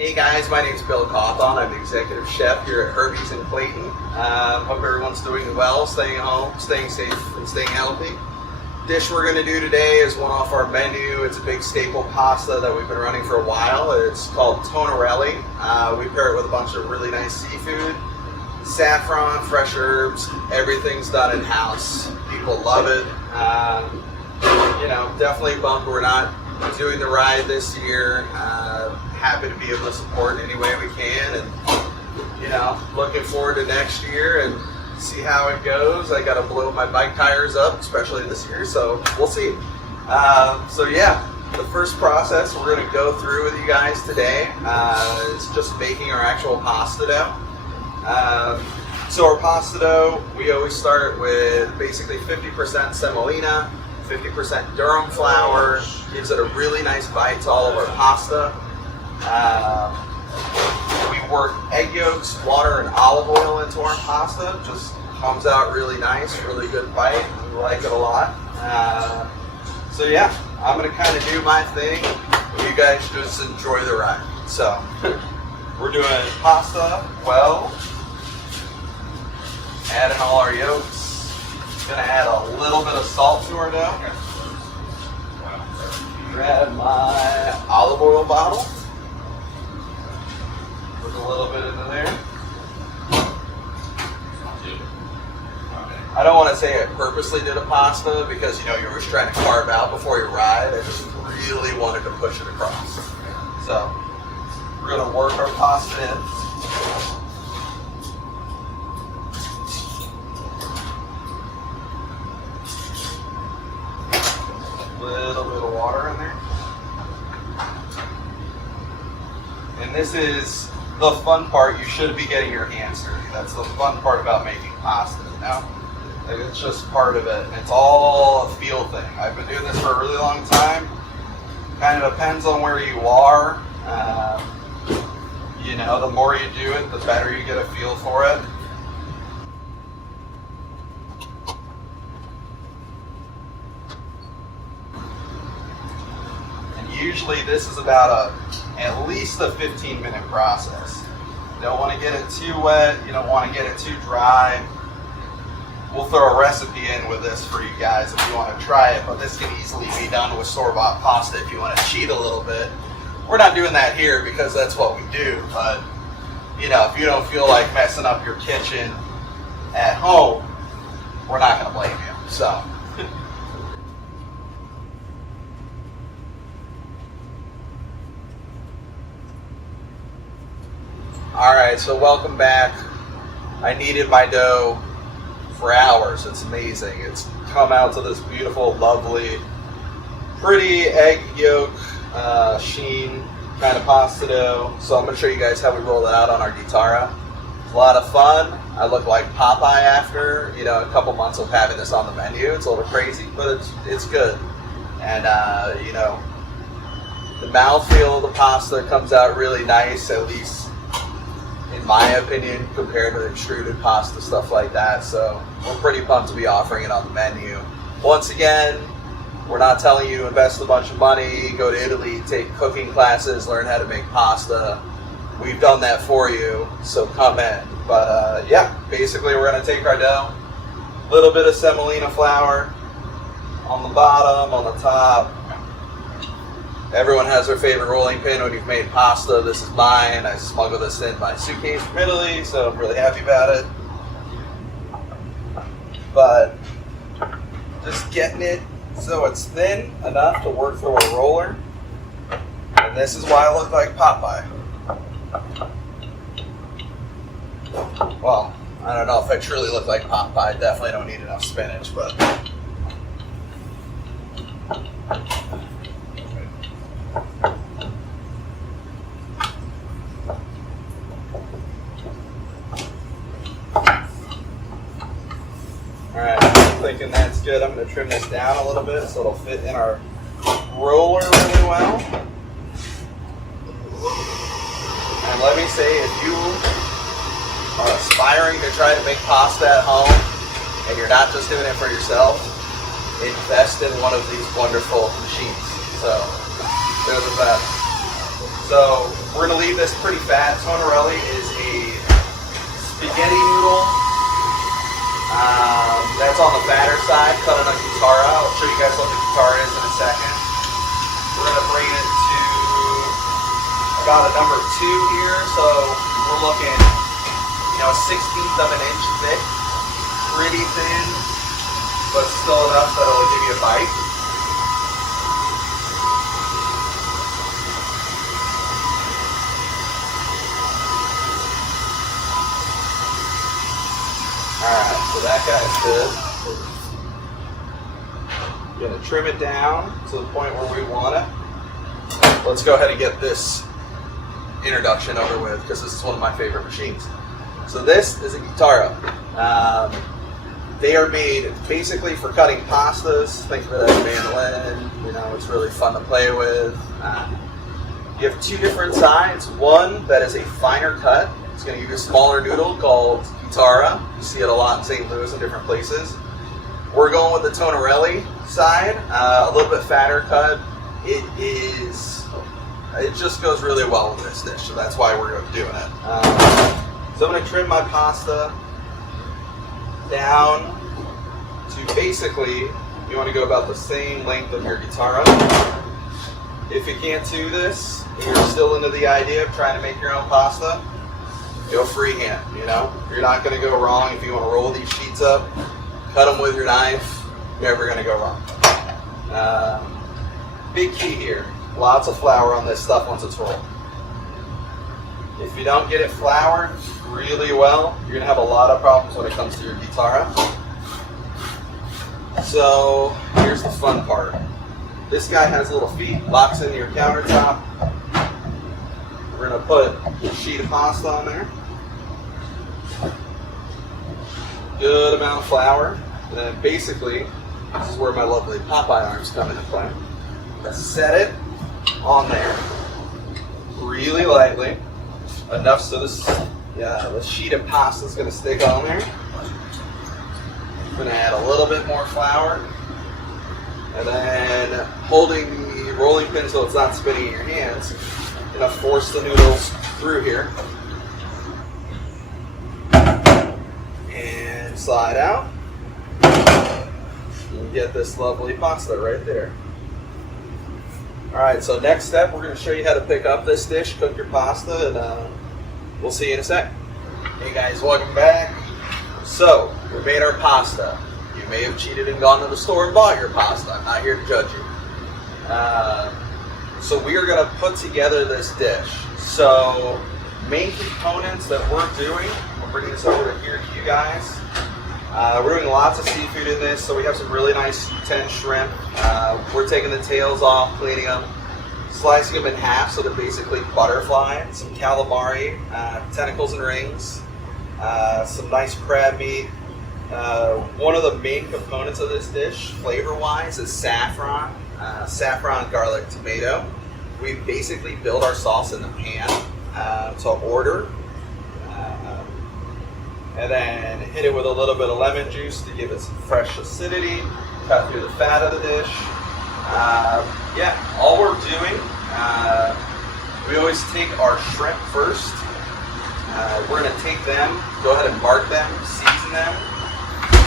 Hey guys, my name is Bill Cawthon. I'm the executive chef here at Herbie's in Clayton. Hope everyone's doing well, staying home, staying safe, and staying healthy. Dish we're going to do today is one off our menu. It's a big staple pasta that we've been running for a while. It's called tonarelli. We pair it with a bunch of really nice seafood, saffron, fresh herbs. Everything's done in-house. People love it. Definitely bummed we're not doing the ride this year. Happy to be able to support in any way we can, and looking forward to next year and see how it goes. I got to blow my bike tires up, especially this year, so we'll see. The first process we're going to go through with you guys today is just making our actual pasta dough. So our pasta dough, we always start with basically 50% semolina, 50% durum flour. Gives it a really nice bite to all of our pasta. We work egg yolks, water, and olive oil into our pasta. Just comes out really nice, really good bite. We like it a lot. I'm going to kind of do my thing. You guys just enjoy the ride. So we're doing pasta, well, adding all our yolks. Going to add a little bit of salt to our dough. Grab my olive oil bottle. Put a little bit into there. I don't want to say I purposely did a pasta because you're always trying to carve out before you ride. I just really wanted to push it across. So we're going to work our pasta in. Little bit of water in there. And this is the fun part. You should be getting your hands dirty. That's the fun part about making pasta. It's just part of it. It's all a feel thing. I've been doing this for a really long time. Kind of depends on where you are. The more you do it, the better you get a feel for it. Usually this is about at least a 15-minute process. You don't want to get it too wet. You don't want to get it too dry. We'll throw a recipe in with this for you guys if you want to try it, but this can easily be done with store-bought pasta if you want to cheat a little bit. We're not doing that here because that's what we do, but if you don't feel like messing up your kitchen at home, we're not going to blame you. So. Alright, so welcome back. I kneaded my dough for hours. It's amazing. It's come out to this beautiful, lovely, pretty egg yolk sheen kind of pasta dough. So I'm going to show you guys how we roll it out on our guitarra. It's a lot of fun. I look like Popeye after a couple months of having this on the menu. It's a little crazy, but it's good. And the mouthfeel of the pasta comes out really nice, at least in my opinion, compared to extruded pasta, stuff like that. So we're pretty pumped to be offering it on the menu. Once again, we're not telling you to invest a bunch of money, go to Italy, take cooking classes, learn how to make pasta. We've done that for you, so come in. But basically we're going to take our dough, a little bit of semolina flour on the bottom, on the top. Everyone has their favorite rolling pin when you've made pasta. This is mine. I smuggled this in my suitcase from Italy, so I'm really happy about it. But just getting it so it's thin enough to work through a roller. And this is why I look like Popeye. Well, I don't know if I truly look like Popeye. Definitely don't need enough spinach, but alright, I'm thinking that's good. I'm going to trim this down a little bit so it'll fit in our roller really well. And let me say, if you are aspiring to try to make pasta at home and you're not just doing it for yourself, invest in one of these wonderful machines. So they're the best. So we're gonna leave this pretty fat. Tonarelli is a spaghetti noodle. That's on the fatter side, cut on a guitarra. I'll show you guys what the guitarra is in a second. We're gonna bring it to about a number 2 here. So we're looking, you know, 1/16 of an inch thick, pretty thin, but still enough that it'll give you a bite. Alright, so that guy's good. Gonna trim it down to the point where we want it. Let's go ahead and get this introduction over with, because this is one of my favorite machines. So this is a guitarra. They are made basically for cutting pastas. Think of it as a mandolin. You know, it's really fun to play with. You have 2 different sides. One that is a finer cut. It's going to give you a smaller noodle called guitarra. You see it a lot in St. Louis and different places. We're going with the Tonarelli side, a little bit fatter cut. It just goes really well with this dish, so that's why we're doing it. So I'm going to trim my pasta down to basically, you want to go about the same length of your guitarra. If you can't do this, and you're still into the idea of trying to make your own pasta, go freehand, you know? You're not going to go wrong if you want to roll these sheets up, cut them with your knife, you're never going to go wrong. Big key here, lots of flour on this stuff once it's rolled. If you don't get it floured really well, you're going to have a lot of problems when it comes to your guitarra. So here's the fun part. This guy has little feet, locks into your countertop. We're going to put a sheet of pasta on there. Good amount of flour. And then basically, this is where my lovely Popeye arms come into play. Set it on there really lightly. Enough so the sheet of pasta is going to stick on there. I'm going to add a little bit more flour. And then holding the rolling pin so it's not spinning in your hands, I'm going to force the noodles through here. And slide out. And get this lovely pasta right there. Alright, so next step, we're going to show you how to pick up this dish, cook your pasta, and we'll see you in a sec. Hey guys, welcome back. So, we made our pasta. You may have cheated and gone to the store and bought your pasta. I'm not here to judge you. So we are going to put together this dish. So, main components that we're doing, we'll bring this over here to you guys. We're doing lots of seafood in this, so we have some really nice U10 shrimp. We're taking the tails off, cleaning them, slicing them in half so they're basically butterfly. Some calamari, tentacles and rings, some nice crab meat. One of the main components of this dish, flavor-wise, is saffron. Saffron, garlic, tomato. We basically build our sauce in the pan to order. And then hit it with a little bit of lemon juice to give it some fresh acidity, cut through the fat of the dish. Yeah, all we're doing, we always take our shrimp first. We're going to take them, go ahead and mark them, season them,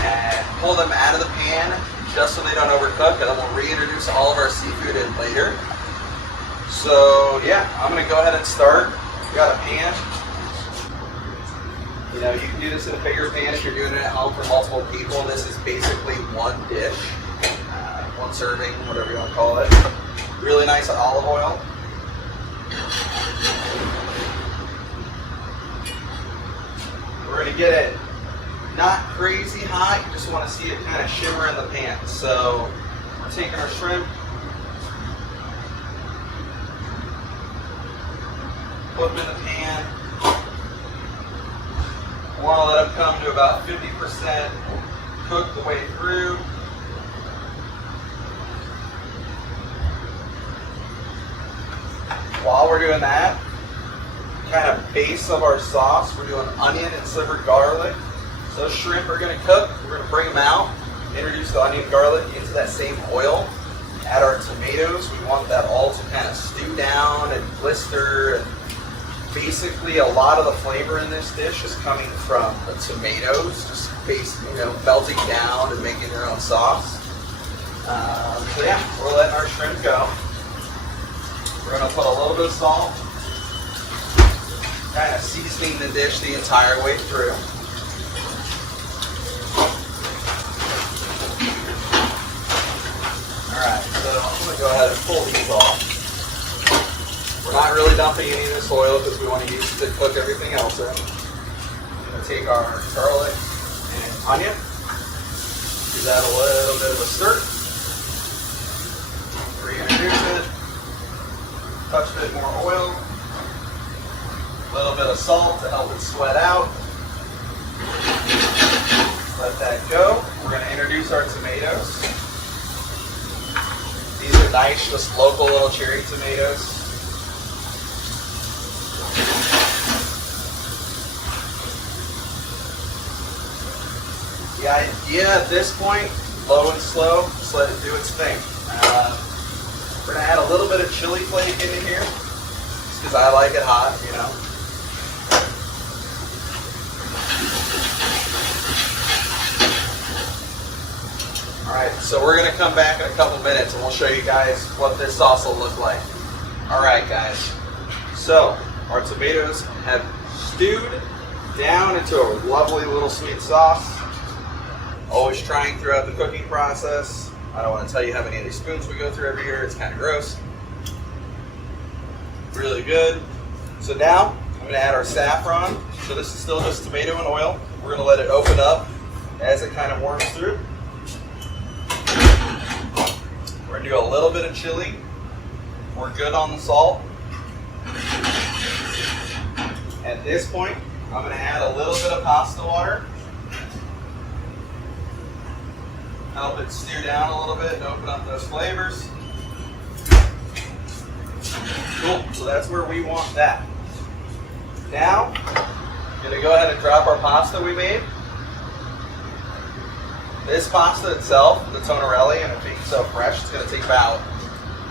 and pull them out of the pan just so they don't overcook, and then we'll reintroduce all of our seafood in later. So yeah, I'm going to go ahead and start. We got a pan. You know, you can do this in a bigger pan if you're doing it at home for multiple people. This is basically one dish, one serving, whatever you want to call it. Really nice olive oil. We're going to get it not crazy hot. You just want to see it kind of shimmer in the pan. So we're taking our shrimp, put them in the pan. We want to let them come to about 50% cooked the way through. While we're doing that, kind of base of our sauce, we're doing onion and slivered garlic. So those shrimp are going to cook. We're going to bring them out, introduce the onion and garlic into that same oil. add our tomatoes. We want that all to kind of stew down and blister. And basically, a lot of the flavor in this dish is coming from the tomatoes, just melting down and making their own sauce. So yeah, we're letting our shrimp go. We're gonna put a little bit of salt, kind of seasoning the dish the entire way through. Alright, so I'm going to go ahead and pull these off. We're not really dumping any of this oil because we want to use it to cook everything else in. I'm going to take our garlic and onion, give that a little bit of a stir, reintroduce it, touch a bit more oil, a little bit of salt to help it sweat out. Let that go. We're going to introduce our tomatoes. These are nice, just local little cherry tomatoes. The idea at this point, low and slow, just let it do its thing. We're going to add a little bit of chili flake in here, just because I like it hot, you know. Alright, so we're going to come back in a couple minutes and we'll show you guys what this sauce will look like. Alright guys, so our tomatoes have stewed down into a lovely little sweet sauce. Always trying throughout the cooking process. I don't want to tell you how many of these spoons we go through every year, it's kind of gross. Really good. So now, I'm going to add our saffron. So this is still just tomato and oil. We're going to let it open up as it kind of warms through. We're going to do a little bit of chili. We're good on the salt. At this point, I'm going to add a little bit of pasta water. Help it stew down a little bit and open up those flavors. Cool, so that's where we want that. Now, I'm going to go ahead and drop our pasta we made. This pasta itself, the tonarelli, and it being so fresh, it's going to take about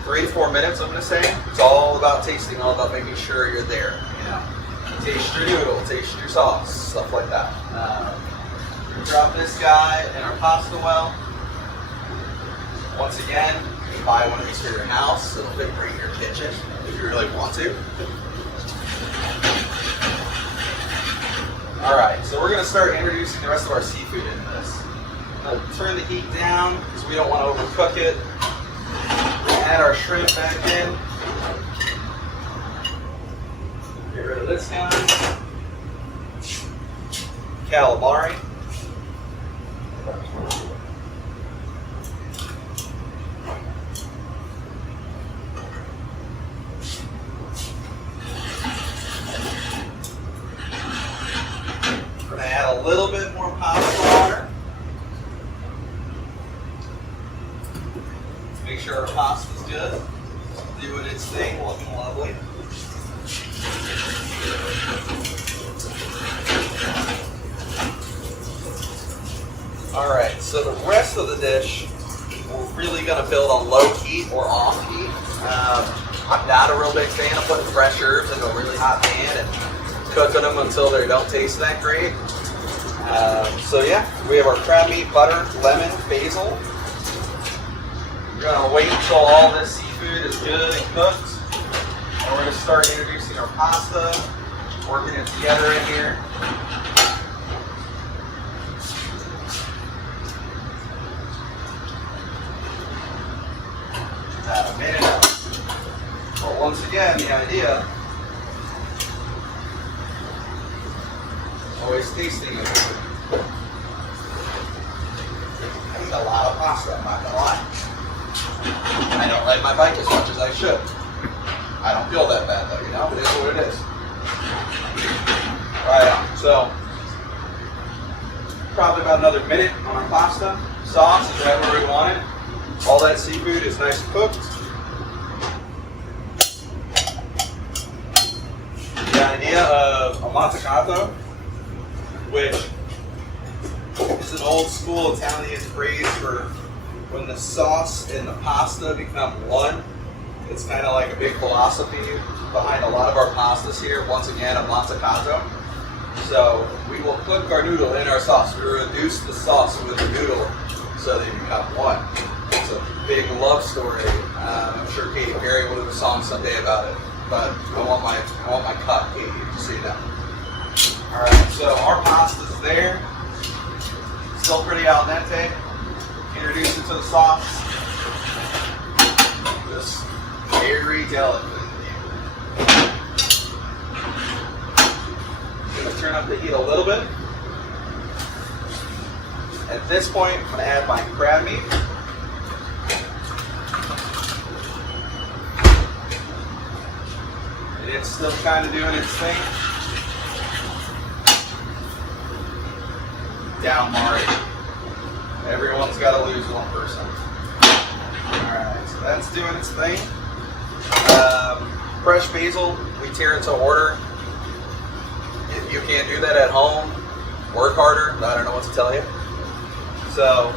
3 to 4 minutes, I'm going to say. It's all about tasting, all about making sure you're there. You know, taste your noodle, taste your sauce, stuff like that. Drop this guy in our pasta well. Once again, you can buy one of these for your house. It'll fit right in your kitchen if you really want to. All right, so we're going to start introducing the rest of our seafood into this. Turn the heat down because we don't want to overcook it. Add our shrimp back in. Get rid of this guy. Calamari. We're going to add a little bit more pasta water. Make sure our pasta's good. Doing its thing, looking lovely. Alright, so the rest of the dish, we're really going to build on low heat or off heat. I'm not a real big fan of putting fresh herbs into a really hot pan and cooking them until they don't taste that great. So yeah, we have our crab meat, butter, lemon, basil. We're going to wait until all this seafood is good and cooked. And we're going to start introducing our pasta, working it together in here. About a minute out. But once again, the idea, always tasting it. I eat a lot of pasta, I'm not going to lie. I don't ride my bike as much as I should. I don't feel that bad though, you know? It is what it is. Right on. So, probably about another minute on our pasta. Sauce is right where we want it. All that seafood is nice and cooked. The idea of a matagato, which is an old school Italian phrase for when the sauce and the pasta become one, it's kind of like a big philosophy behind a lot of our pastas here. Once again, a mantecato. So we will cook our noodle in our sauce. We reduce the sauce with the noodle so they become one. It's a big love story. I'm sure Katy Perry will do a song someday about it. But I want my cut, Katy, just so you know. All right, so our pasta's there. Still pretty al dente. Introduce it to the sauce. Just very delicate. I'm going to turn up the heat a little bit. At this point, I'm going to add my crab meat. It's still kind of doing its thing. Down, Mari. Everyone's got to lose one person. Alright, so that's doing its thing. Fresh basil, we tear it to order. If you can't do that at home, work harder. I don't know what to tell you. So,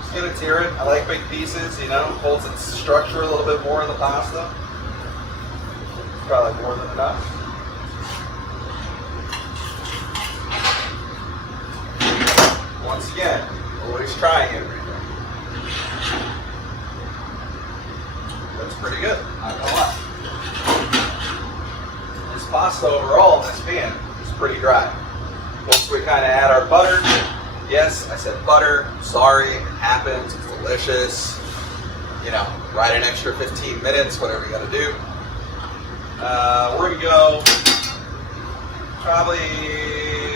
just going to tear it. I like big pieces, you know, holds its structure a little bit more in the pasta. Probably more than enough. Once again, always trying everything. That's pretty good, not gonna lie. This pasta overall in this pan is pretty dry. Once we kind of add our butter, yes, I said butter, sorry, it happens, it's delicious. You know, ride an extra 15 minutes, whatever you gotta do. We're going to go probably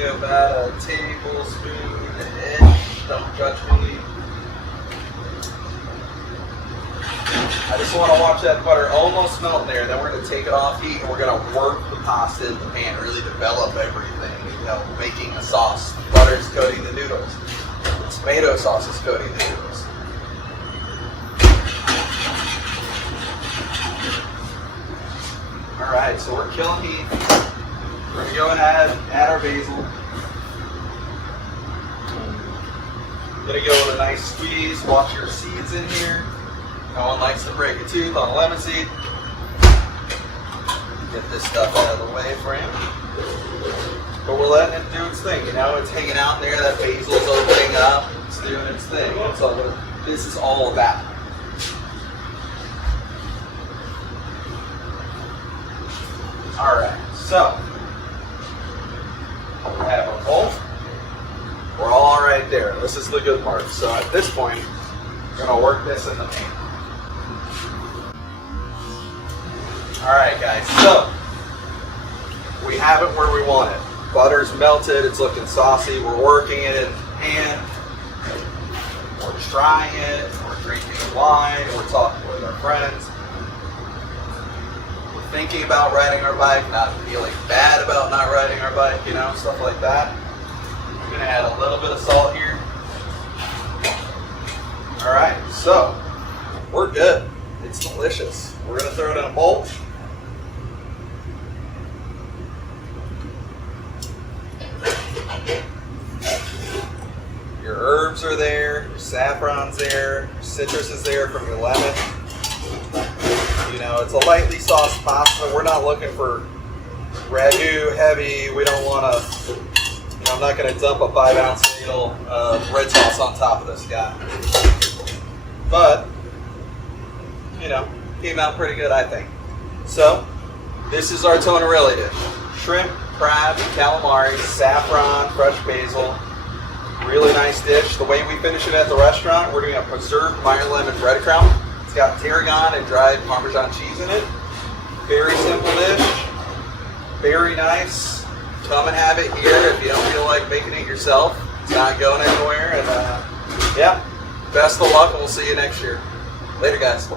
about a tablespoon-ish. Don't judge me. I just want to watch that butter almost melt there. Then we're going to take it off heat and we're going to work the pasta in the pan, really develop everything. You know, making the sauce. The butter is coating the noodles. The tomato sauce is coating the noodles. Alright, so we're killing heat. We're going to go ahead and add our basil. Going to go with a nice squeeze. Watch your seeds in here. No one likes to break a tooth on a lemon seed. Get this stuff out of the way for him. But we're letting it do its thing. You know, it's hanging out there. That basil's opening up. It's doing its thing. That's all this is all about. Alright, so we have our bowl. We're all right there. This is the good part. So at this point, we're going to work this in the pan. Alright guys, so we have it where we want it. Butter's melted, it's looking saucy. We're working it in the pan. We're trying it. We're drinking wine. We're talking with our friends. Thinking about riding our bike, not feeling bad about not riding our bike, you know, stuff like that. I'm going to add a little bit of salt here. Alright, so we're good. It's delicious. We're going to throw it in a bowl. Your herbs are there, your saffron's there, your citrus is there from your lemon. You know, it's a lightly sauced pasta. We're not looking for ragu heavy. We don't want to, you know, I'm not going to dump a 5-ounce needle of red sauce on top of this guy. But, you know, came out pretty good, I think. So, this is our tonarelli dish. Shrimp, crab, calamari, saffron, fresh basil. Really nice dish. The way we finish it at the restaurant, we're doing a preserved Meyer lemon breadcrumb. It's got tarragon and dried Parmesan cheese in it. Very simple dish. Very nice. Come and have it here if you don't feel like making it yourself. It's not going anywhere. And yeah, best of luck. We'll see you next year. Later, guys.